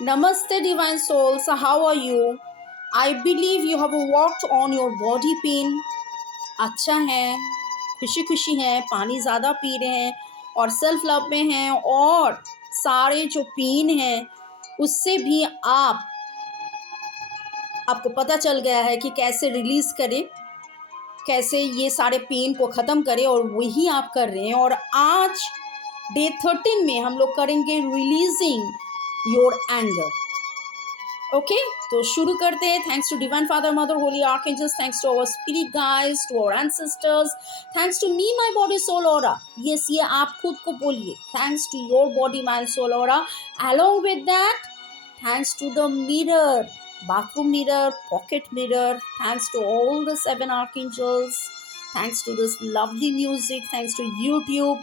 Namaste, divine souls. How are you? I believe you have worked on your body pain. अच्छा है, खुशी खुशी हैं, पानी ज़्यादा पी रहे हैं और सेल्फ लव में हैं और सारे जो पेन हैं उससे भी आपको पता चल गया है कि कैसे रिलीज़ करें, कैसे ये सारे पेन को ख़त्म करें और वही आप कर रहे हैं। और आज डे 13 में हम लोग करेंगे रिलीजिंग योर एंगर। ओके, तो शुरू करते हैं। Thanks to divine father, mother, holy archangels, thanks to our spirit guides, to our ancestors, thanks to me, my body, soul, aura. Yes, ये आप खुद को बोलिए, thanks to your body, mind, soul, aura. Along with that, thanks to the mirror, bathroom mirror, pocket mirror, thanks to all the 7 archangels, thanks to this lovely music, thanks to YouTube,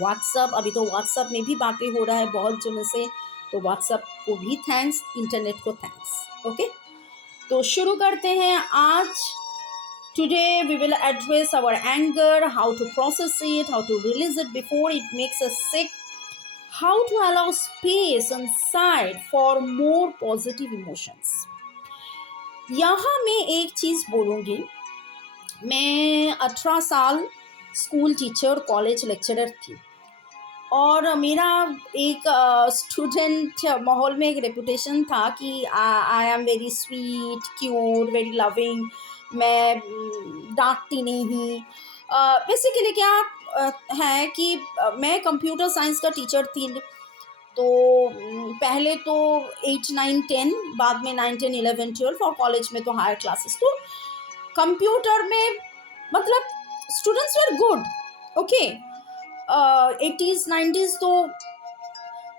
WhatsApp। अभी तो WhatsApp में भी बातें हो रहा है बहुत जनों से, तो WhatsApp को भी थैंक्स, इंटरनेट को थैंक्स। ओके, तो शुरू करते हैं आज। Today we will address our anger, how to process it, how to release it before it makes us sick, how to allow space inside for more positive emotions। यहाँ मैं एक चीज़ बोलूँगी, मैं 18 साल स्कूल टीचर, कॉलेज लेक्चरर थी और मेरा एक स्टूडेंट माहौल में एक रेपुटेशन था कि I am very sweet, cute, very loving, मैं डांटती नहीं हूँ। बेसिकली क्या है कि मैं कंप्यूटर साइंस का टीचर थी, तो पहले तो 8, 9, 10, बाद में 9, 10, 11, 12 और कॉलेज में तो हायर क्लासेस। तो कंप्यूटर में मतलब students were good, okay. 80s 90s तो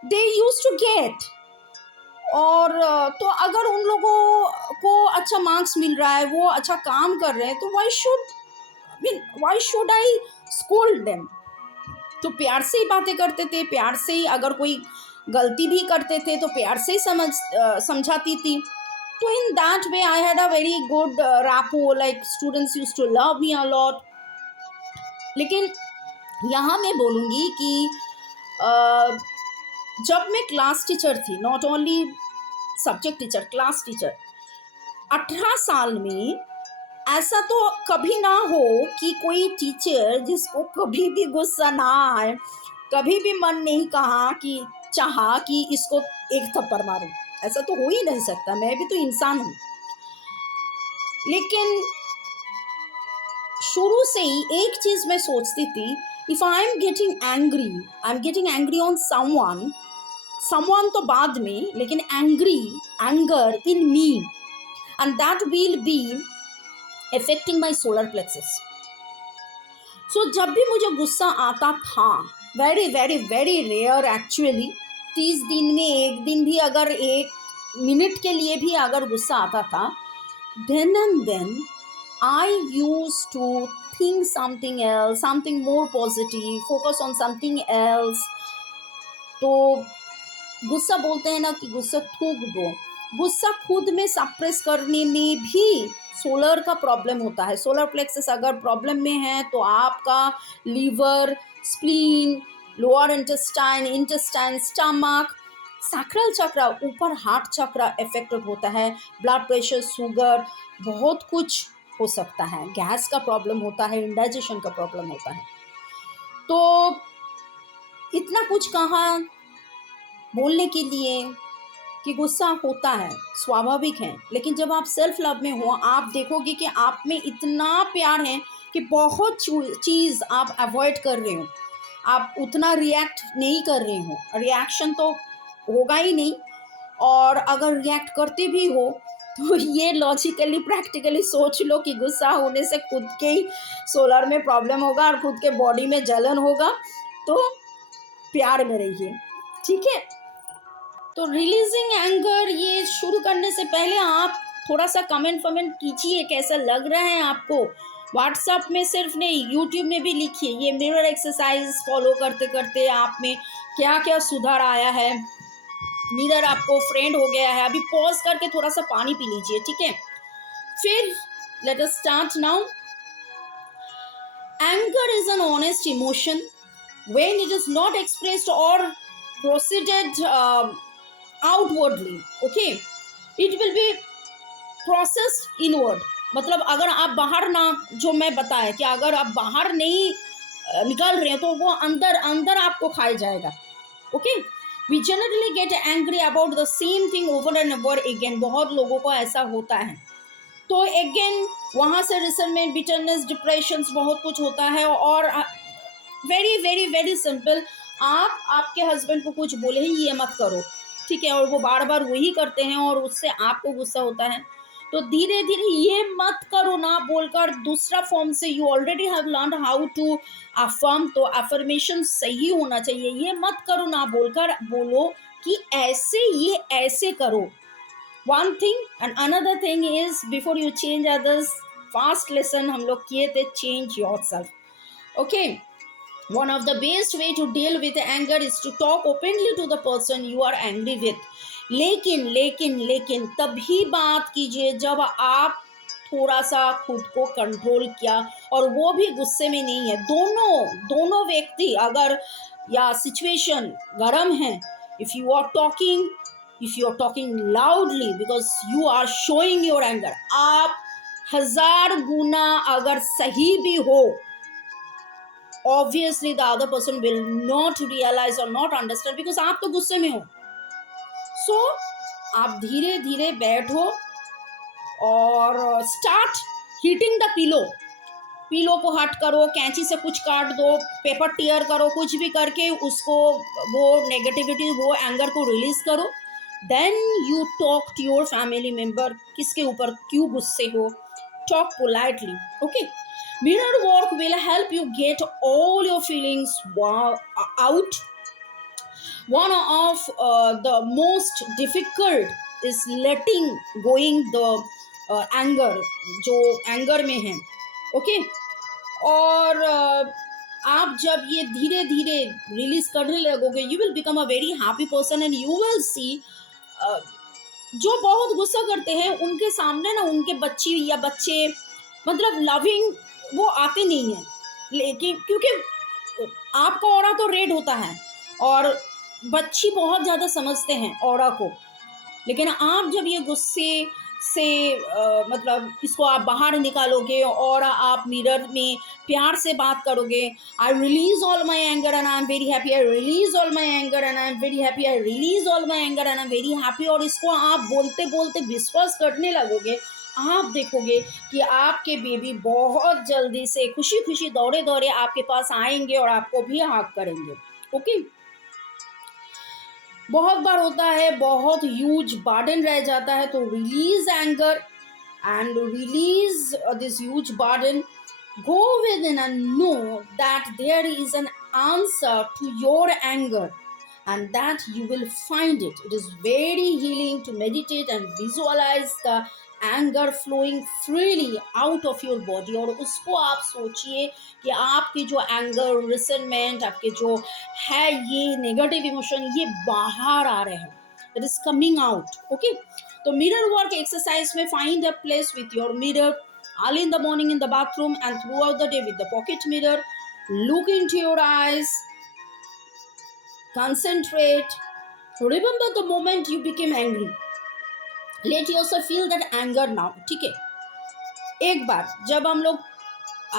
दे यूज टू गेट, और तो अगर उन लोगों को अच्छा मार्क्स मिल रहा है, वो अच्छा काम कर रहे हैं, तो why should I scold them. तो प्यार से ही बातें करते थे, प्यार से ही, अगर कोई गलती भी करते थे तो प्यार से ही समझाती थी। तो in that way I had a very good rapport, like students used to love me a lot. लेकिन यहाँ मैं बोलूँगी कि जब मैं क्लास टीचर थी, not only subject teacher, class teacher, 18 साल में ऐसा तो कभी ना हो कि कोई टीचर जिसको कभी भी गुस्सा ना आए, कभी भी मन नहीं चाहा कि इसको एक थप्पड़ मारूं। ऐसा तो हो ही नहीं सकता, मैं भी तो इंसान हूं। लेकिन शुरू से ही एक चीज मैं सोचती थी, if I am getting angry on someone तो बाद में, लेकिन anger in me, and that will be affecting my solar plexus। So जब भी मुझे गुस्सा आता था, very very very rare actually, 30 दिन में एक दिन भी, अगर 1 मिनट के लिए भी अगर गुस्सा आता था, then and then I used to think something else, something more positive, focus on something else। तो गुस्सा बोलते हैं ना कि गुस्सा थूक दो, गुस्सा खुद में सप्रेस करने में भी सोलर का प्रॉब्लम होता है। सोलर प्लेक्सस अगर प्रॉब्लम में है तो आपका liver, spleen, lower intestine, stomach, sacral chakra, ऊपर हार्ट चक्र इफेक्टेड होता है। ब्लड प्रेशर, शुगर, बहुत कुछ हो सकता है। गैस का प्रॉब्लम होता है, इंडाइजेशन का प्रॉब्लम होता है। तो इतना कुछ कहा बोलने के लिए कि गुस्सा होता है, स्वाभाविक है। लेकिन जब आप सेल्फ लव में हो, आप देखोगे कि आप में इतना प्यार है कि बहुत चीज़ आप अवॉइड कर रहे हो, आप उतना रिएक्ट नहीं कर रहे हो, रिएक्शन तो होगा ही नहीं। और अगर रिएक्ट करते भी हो तो ये लॉजिकली प्रैक्टिकली सोच लो कि गुस्सा होने से खुद के ही सोलर में प्रॉब्लम होगा और खुद के बॉडी में जलन होगा। तो प्यार में रहिए, ठीक है। तो रिलीजिंग एंगर, ये शुरू करने से पहले आप थोड़ा सा कमेंट कीजिए, कैसा लग रहा है आपको। व्हाट्सएप में सिर्फ नहीं, यूट्यूब में भी लिखिए। ये मिरर एक्सरसाइज फॉलो करते करते आप में क्या क्या सुधार आया है, मिरर आपको फ्रेंड हो गया है। अभी पॉज करके थोड़ा सा पानी पी लीजिए, ठीक है। फिर let us start now. Anger is an honest emotion when it is not expressed और proceeded outwardly, okay, it will be process inward. मतलब अगर आप बाहर ना, जो मैं बताया कि अगर आप बाहर नहीं निकाल रहे हैं तो वो अंदर अंदर आपको खाया जाएगा, okay. We generally get angry about the same thing over and over again, बहुत लोगों को ऐसा होता है। तो अगेन वहाँ से रिजल्टमेंट, बिटरनेस, डिप्रेशन, बहुत कुछ होता है। और वेरी वेरी वेरी सिंपल, आप आपके हस्बैंड को कुछ बोले ही ये मत करो, ठीक है, और वो बार बार वही करते हैं और उससे आपको गुस्सा होता है, तो धीरे धीरे ये मत करो ना बोलकर दूसरा फॉर्म से you already have learn how to affirm, तो अफर्मेशन सही होना चाहिए। ये मत करो ना बोलकर बोलो कि ऐसे, ये ऐसे करो। One thing and another thing is before you change others, fast lesson हम लोग किए थे, change yourself, okay. One of the best way to deal with anger is to talk openly to the person you are angry with. लेकिन लेकिन लेकिन तभी बात कीजिए जब आप थोड़ा सा खुद को कंट्रोल किया, और वो भी गुस्से में नहीं है। दोनों व्यक्ति अगर या सिचुएशन गरम है, if you are talking loudly because you are showing your anger, आप 1000 गुना अगर सही भी हो, obviously the other person will not realize or not understand because आप तो गुस्से में हो। so आप धीरे धीरे बैठो और स्टार्ट हीटिंग द पिलो को हट करो, कैंची से कुछ काट दो, पेपर टीयर करो, कुछ भी करके उसको, वो नेगेटिविटी, वो एंगर को रिलीज करो। Then you talk to your family member, किसके ऊपर क्यों गुस्से हो, talk politely, okay. Mirror work will help you get all your feelings out. One of the most difficult is letting going the anger, जो anger में है, okay? और आप जब ये धीरे धीरे रिलीज करने लगोगे, you will become a very happy person and you will see जो बहुत गुस्सा करते हैं उनके सामने ना उनके बच्ची या बच्चे, मतलब लविंग वो आते नहीं हैं, लेकिन क्योंकि आपका ऑरा तो रेड होता है और बच्ची बहुत ज़्यादा समझते हैं ऑरा को। लेकिन आप जब ये गुस्से से मतलब इसको आप बाहर निकालोगे और आप मिरर में प्यार से बात करोगे, I release all my anger and I am very happy, I release all my anger and I am very happy, I release all my anger and I am very happy, और इसको आप बोलते बोलते विश्वास करने लगोगे, आप देखोगे कि आपके बेबी बहुत जल्दी से खुशी खुशी दौड़े दौड़े आपके पास आएंगे और आपको भी हग करेंगे, ओके। बहुत बार होता है बहुत ह्यूज बर्डन रह जाता है, तो release anger and release this huge burden, go within and know that there is an answer to your anger and that you will find it. It is very healing to meditate and visualize the anger flowing freely out of your body, और उसको आप सोचिए कि आपकी जो anger, resentment, आपके जो है ये नेगेटिव इमोशन, ये बाहर आ रहे हैं, it is coming out, okay. तो मिरर वर्क एक्सरसाइज में find a place with your mirror, early in the morning in the bathroom and throughout the day with the pocket mirror. Look into your eyes, concentrate, remember the moment you became angry, let yourself feel that anger now, ठीक है। एक बार जब हम लोग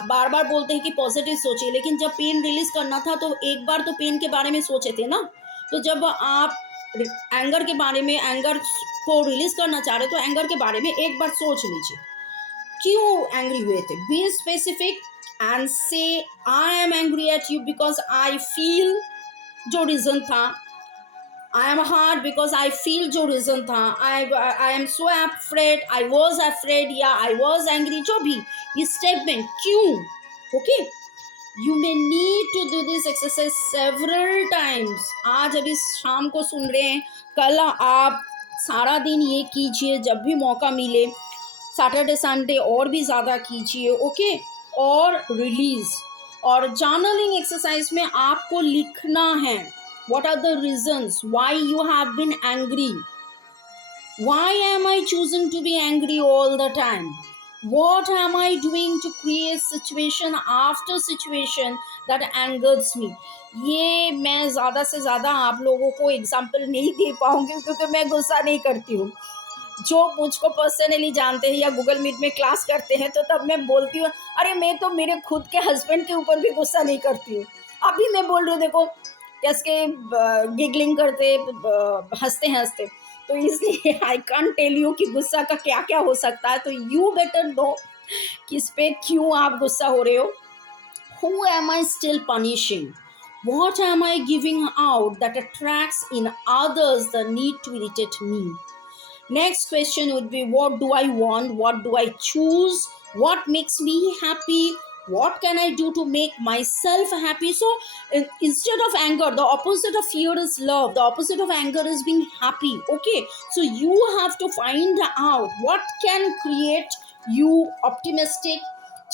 बार बार बोलते हैं कि positive सोचिए, लेकिन जब पेन रिलीज करना था तो एक बार तो पेन के बारे में सोचे थे ना, तो जब आप एंगर के बारे में, एंगर को रिलीज करना चाह रहे हो तो एंगर के बारे में एक बार सोच लीजिए, क्यों एंग्री हुए थे, बी स्पेसिफिक एंड से I am angry at you because I feel, जो रीजन था, I am hard because I feel, जो रीजन था, I am so afraid, I was afraid, या आई वॉज एंग्री, जो भी स्टेटमेंट क्यों, okay. You may need to do this exercise several times. आज अभी शाम को सुन रहे हैं, कल आप सारा दिन ये कीजिए, जब भी मौका मिले, सैटरडे संडे और भी ज़्यादा कीजिए, ओके। और रिलीज और जर्नलिंग एक्सरसाइज में आपको लिखना है, what are the reasons why you have been angry, why am I choosing to be angry all the time, What am I doing to create situation after situation that angers me? ये मैं ज़्यादा से ज़्यादा आप लोगों को example नहीं दे पाऊंगी क्योंकि मैं गुस्सा नहीं करती हूँ। जो मुझको पर्सनली जानते हैं या गूगल मीट में क्लास करते हैं तो तब मैं बोलती हूँ, अरे मैं तो मेरे खुद के हस्बैंड के ऊपर भी गुस्सा नहीं करती हूँ। अभी मैं बोल रही हूँ, देखो कैसे गिगलिंग करते हंसते हंसते। तो इसलिए आई कांट टेल यू कि गुस्सा का क्या क्या हो सकता है, तो यू बेटर नो किस पे क्यों आप गुस्सा हो रहे हो। Who am I still punishing? What am I giving out that attracts in others the need to irritate me? Next question would be, what do I want? What do I choose? What makes me happy? What can I do to make myself happy? So instead of anger, the opposite of fear is love. The opposite of anger is being happy. Okay. So you have to find out what can create you optimistic,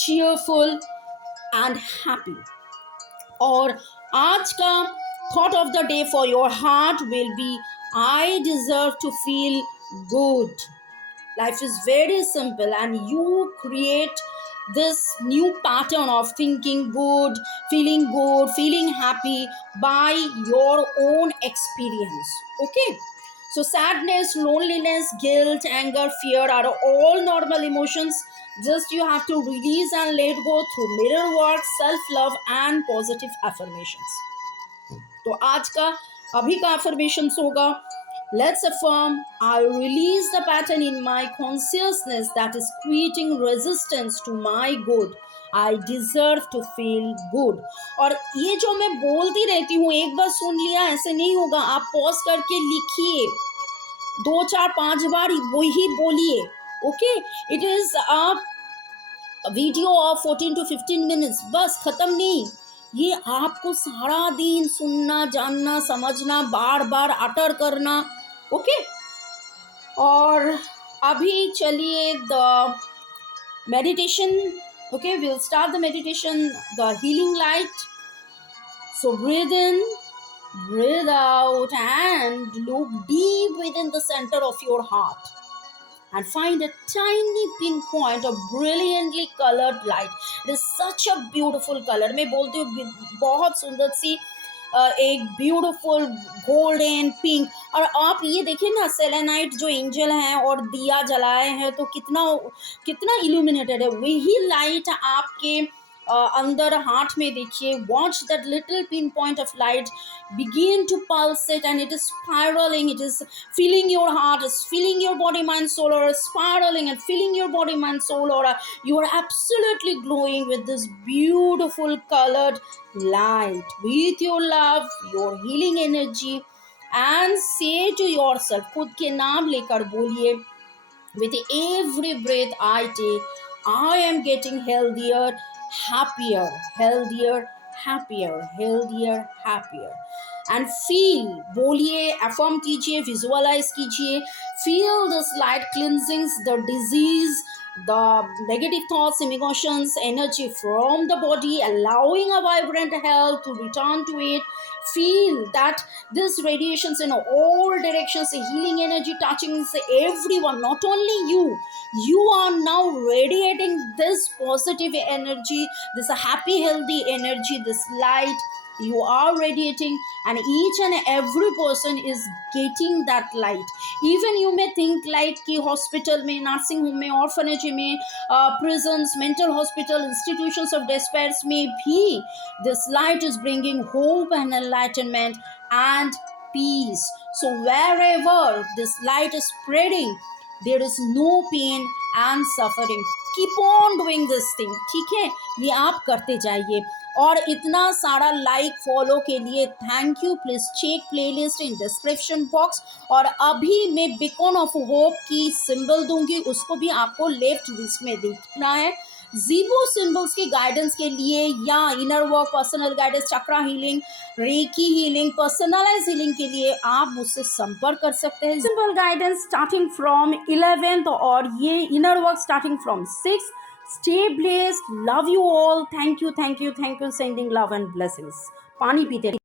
cheerful, and happy. और आज का thought of the day for your heart will be, I deserve to feel good. Life is very simple, and you create this new pattern of thinking good, feeling happy by your own experience. Okay. So, sadness, loneliness, guilt, anger, fear are all normal emotions. Just you have to release and let go through mirror work, self love, and positive affirmations. तो आज का अभी का affirmations होगा, let's affirm, I release the pattern in my consciousness that is creating resistance to my good. I deserve to feel good. और ये जो मैं बोलती रहती हूँ, एक बार सुन लिया ऐसे नहीं होगा, आप पॉज करके लिखिए, 2 4 5 बार वही बोलिए. Okay, it is a video of 14 to 15 minutes, बस खत्म नहीं. ये आपको सारा दिन सुनना, जानना, समझना, बार बार अटर करना. ओके. और अभी चलिए the meditation. Okay, will start the meditation, the healing light. So breathe in, breathe out, and look deep within the center of your heart and find a tiny pinpoint of brilliantly colored light. It is such a beautiful color. मैं बोलती हूँ बहुत सुंदर सी एक beautiful golden pink. और आप ये देखिए ना, सेलेनाइट जो एंजल हैं और दिया जलाए हैं तो कितना कितना इल्यूमिनेटेड है. वही लाइट आपके अंदर हाथ में देखिए. Watch that little pin point of light begin to pulsate, and it is spiraling. It is filling your heart, is filling your body, mind, soul, or spiraling and filling your body, mind, soul, or you are absolutely glowing with this beautiful colored light with your love, your healing energy. And say to yourself, खुद के नाम लेकर बोलिए, with every breath I take, I am getting healthier, happier, healthier, happier, healthier, happier. And feel, बोलिए, affirm कीजिए, visualize कीजिए, feel this light cleansing the disease, the negative thoughts, emotions, energy from the body, allowing a vibrant health to return to it. Feel that this radiations in all directions, healing energy touching everyone, not only you. You are now radiating this positive energy, this happy healthy energy, this light you are radiating, and each and every person is getting that light. Even you may think like कि hospital में, nursing home में, orphanage में, prisons, mental hospital, institutions of despair में भी this light is bringing hope and enlightenment and peace. So wherever this light is spreading, there is no pain and suffering. Keep on doing this thing. ठीक है, ये आप करते जाइए. और इतना सारा लाइक फॉलो के लिए thank you. Please check playlist in description box. और अभी मैं बिकॉन ऑफ होप की सिंबल दूंगी, उसको भी आपको लेफ्ट रिस्ट में देखना है. जीबो सिंबल्स की गाइडेंस के लिए या inner work, personal guidance, chakra healing, reiki healing, personalize healing के लिए आप मुझसे संपर्क कर सकते हैं. Symbol guidance starting from 11th और ये inner work starting from 6th. Stay blessed. Love you all. Thank you. Sending love and blessings. पानी पीते